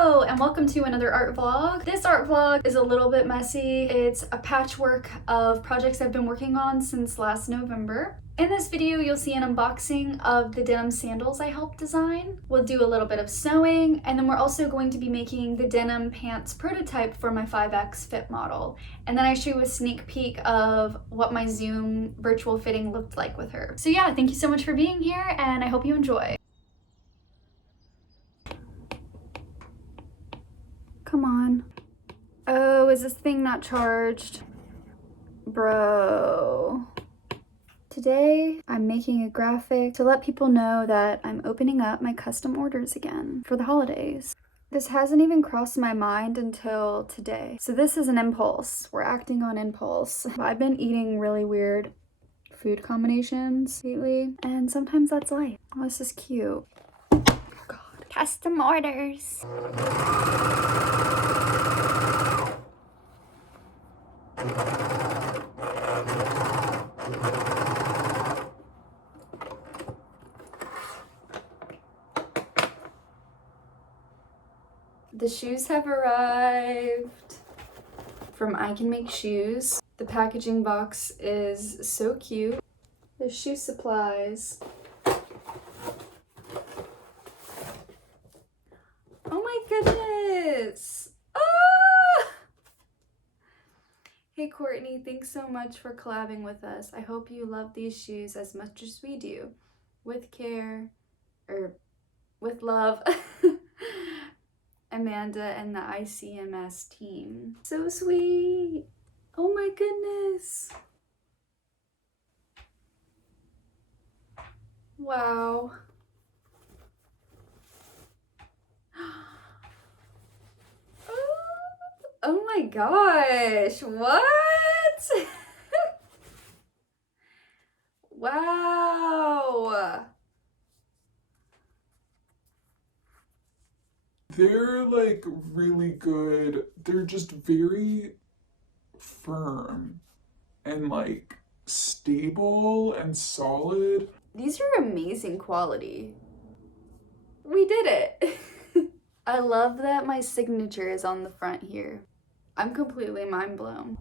Hello and welcome to another art vlog. This art vlog is a little bit messy. It's a patchwork of projects I've been working on since last November. In this video, you'll see an unboxing of the denim sandals I helped design. We'll do a little bit of sewing, and then we're also going to be making the denim pants prototype for my 5X fit model. And then I show you a sneak peek of what my Zoom virtual fitting looked like with her. So yeah, thank you so much for being here, and I hope you enjoy. Come on. Oh, is this thing not charged? Bro. Today, I'm making a graphic to let people know that I'm opening up my custom orders again for the holidays. This hasn't even crossed my mind until today. So this is an impulse. We're acting on impulse. I've been eating really weird food combinations lately, and sometimes that's life. Oh, this is cute. Oh God. Custom orders. The shoes have arrived from I Can Make Shoes. The packaging box is so cute. The shoe supplies. Oh my goodness! Ah! Hey Courtney, thanks so much for collabing with us. I hope you love these shoes as much as we do. With care, or with love. Amanda and the ICMS team. So sweet. Oh my goodness. Wow. Oh my gosh. What? Wow. They're like really good. They're just very firm and like stable and solid. These are amazing quality. We did it. I love that my signature is on the front here. I'm completely mind blown.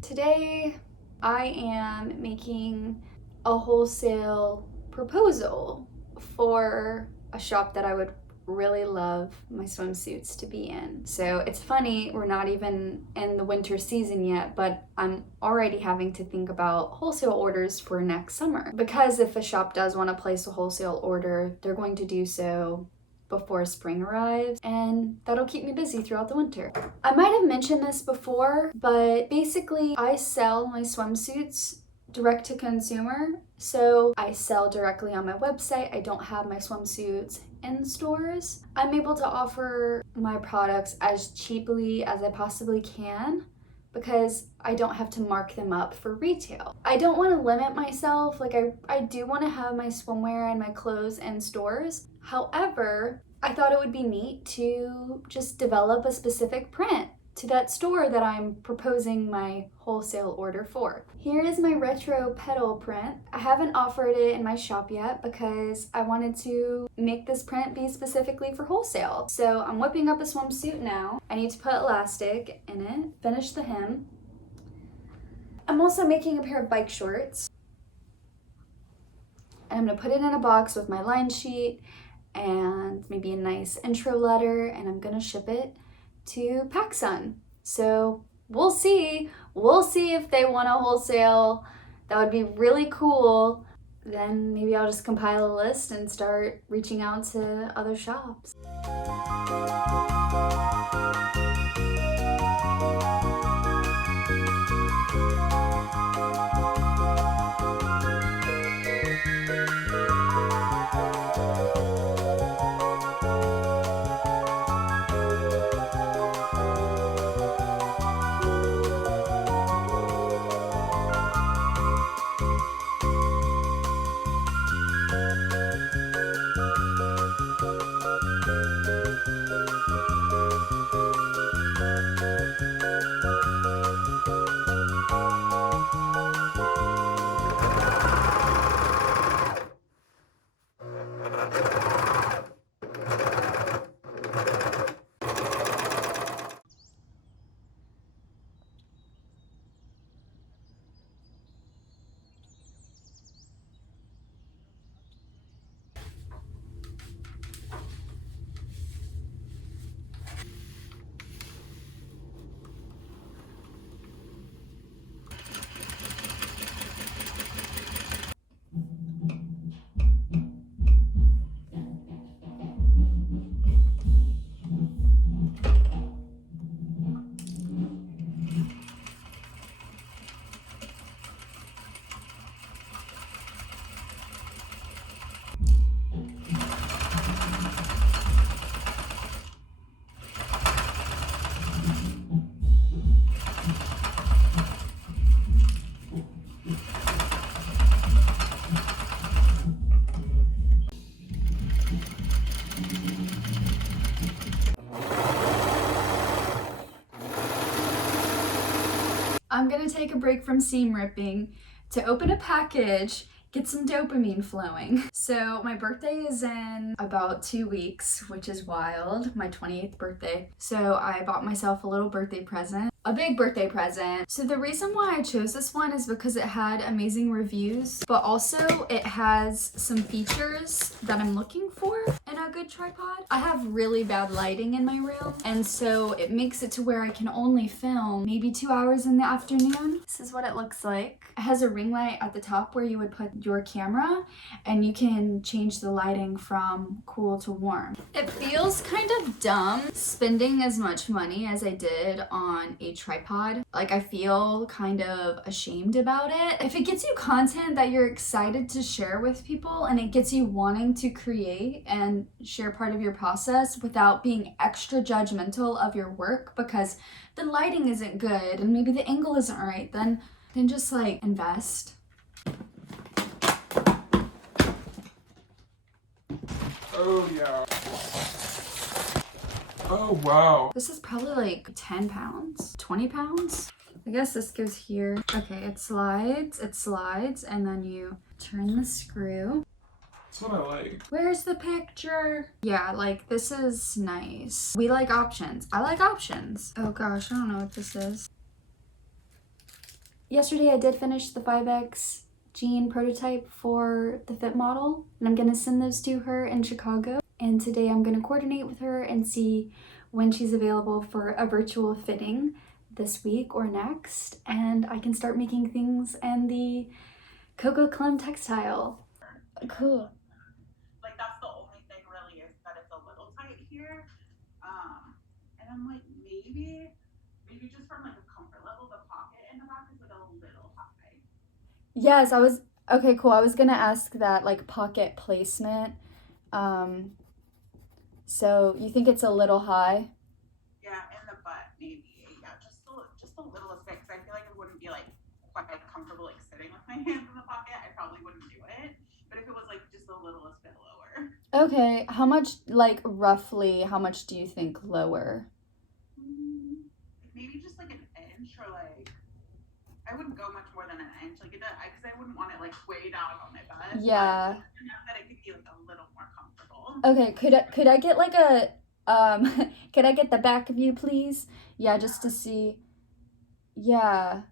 Today, I am making a wholesale proposal for a shop that I would really love my swimsuits to be in. So it's funny, we're not even in the winter season yet, but I'm already having to think about wholesale orders for next summer. Because if a shop does want to place a wholesale order, they're going to do so before spring arrives, and that'll keep me busy throughout the winter. I might have mentioned this before, but basically I sell my swimsuits direct to consumer. So I sell directly on my website. I don't have my swimsuits in stores. I'm able to offer my products as cheaply as I possibly can because I don't have to mark them up for retail. I don't want to limit myself. Like I do want to have my swimwear and my clothes in stores. However, I thought it would be neat to just develop a specific print to that store that I'm proposing my wholesale order for. Here is my retro petal print. I haven't offered it in my shop yet because I wanted to make this print be specifically for wholesale. So I'm whipping up a swimsuit now. I need to put elastic in it, finish the hem. I'm also making a pair of bike shorts. And I'm gonna put it in a box with my line sheet and maybe a nice intro letter, and I'm gonna ship it to PacSun. So we'll see if they want a wholesale. That would be really cool. Then maybe I'll just compile a list and start reaching out to other shops. I'm gonna take a break from seam ripping to open a package, get some dopamine flowing. So my birthday is in about 2 weeks, which is wild, my 28th birthday. So I bought myself a little birthday present, a big birthday present. So the reason why I chose this one is because it had amazing reviews, but also it has some features that I'm looking for in a good tripod. I have really bad lighting in my room, and so it makes it to where I can only film maybe 2 hours in the afternoon. This is what it looks like. It has a ring light at the top where you would put your camera, and you can change the lighting from cool to warm. It feels kind of dumb spending as much money as I did on a tripod. Like, I feel kind of ashamed about it. If it gets you content that you're excited to share with people and it gets you wanting to create and share part of your process without being extra judgmental of your work because the lighting isn't good and maybe the angle isn't right, then just like invest. Oh yeah. Oh wow. This is probably like 10 pounds, 20 pounds. I guess this goes here. Okay, it slides, and then you turn the screw. That's what I like. Where's the picture? Yeah, like this is nice. We like options. I like options. Oh gosh, I don't know what this is. Yesterday I did finish the 5X jean prototype for the fit model, and I'm gonna send those to her in Chicago. And today I'm gonna coordinate with her and see when she's available for a virtual fitting this week or next, and I can start making things in the Coco Clem textile. Cool. Like, that's the only thing really, is that it's a little tight here. And I'm like, maybe just from like a comfort level, the pocket in the back is like a little high. Yes, okay, cool. I was gonna ask that, like, pocket placement. So you think it's a little high? Yeah, in the butt, maybe. Yeah, just a little bit, because I feel like it wouldn't be like quite comfortable like sitting with my hands in the pocket. I probably wouldn't do it. But if it was like just the littlest bit lower. Okay, how much, like, roughly, how much do you think lower? Maybe just like an inch, or like, I wouldn't go much more than an inch, like, because I wouldn't want it like way down on my butt. Yeah. But enough that it could be like a little more comfortable. Okay, could I get like a could I get the back view, please? Yeah, just to see. Yeah.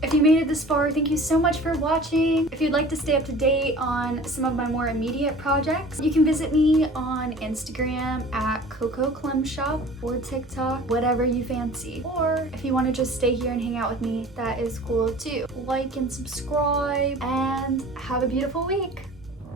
If you made it this far, thank you so much for watching. If you'd like to stay up to date on some of my more immediate projects, you can visit me on Instagram at Coco Clem Shop or TikTok, whatever you fancy. Or if you want to just stay here and hang out with me, that is cool too. Like and subscribe, and have a beautiful week.